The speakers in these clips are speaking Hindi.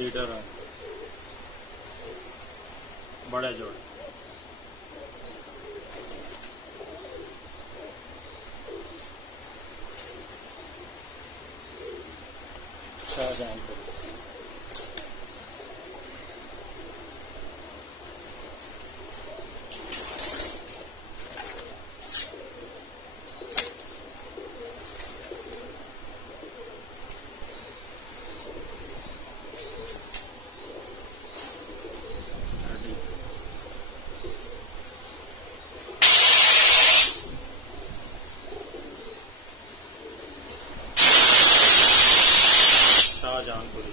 ब्रीडर हैं, बड़े जोड़े। Shahjahanpur. Shahjahanpuri.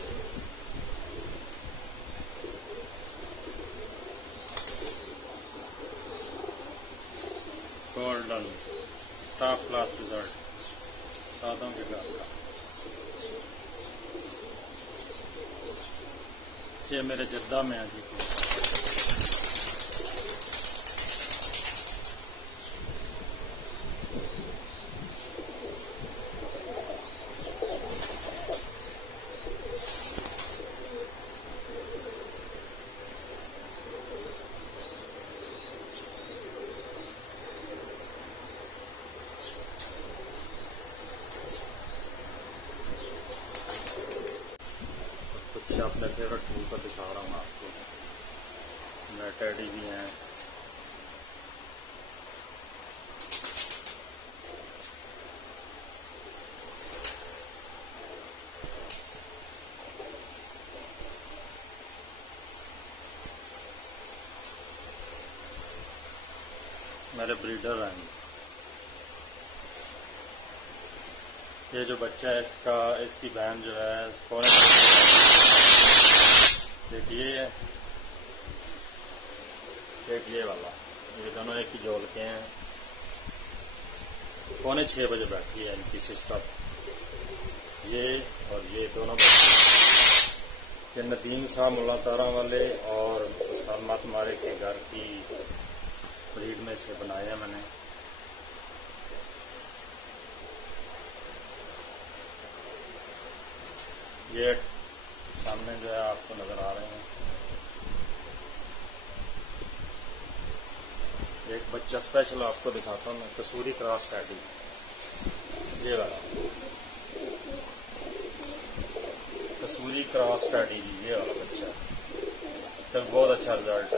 Golden top class result, सातों के घर का। ये मेरे जद्दा में है जी। कुछ अपने फेवरेट फूल को दिखा रहा हूँ आपको। मेरे टेडी भी हैं। मेरे ब्रीडर हैं। ये जो बच्चा है इसकी बहन जो है देखिए, एक ये वाला, ये दोनों एक ही जोड़ के हैं। 5:45 बजे बैठी है इनकी सिस्टर। ये और ये दोनों ये नदीम साहब मुल्ला तारा वाले और सलमत मारे के घर की ब्रीड में से बनाया मैंने। ये सामने जो है आपको नजर आ रहे हैं। एक बच्चा स्पेशल आपको दिखाता हूँ मैं, कसूरी क्रॉस टेडी, ये वाला कसूरी क्रॉस टेडी, ये वाला बच्चा, तो बहुत अच्छा रिजल्ट है।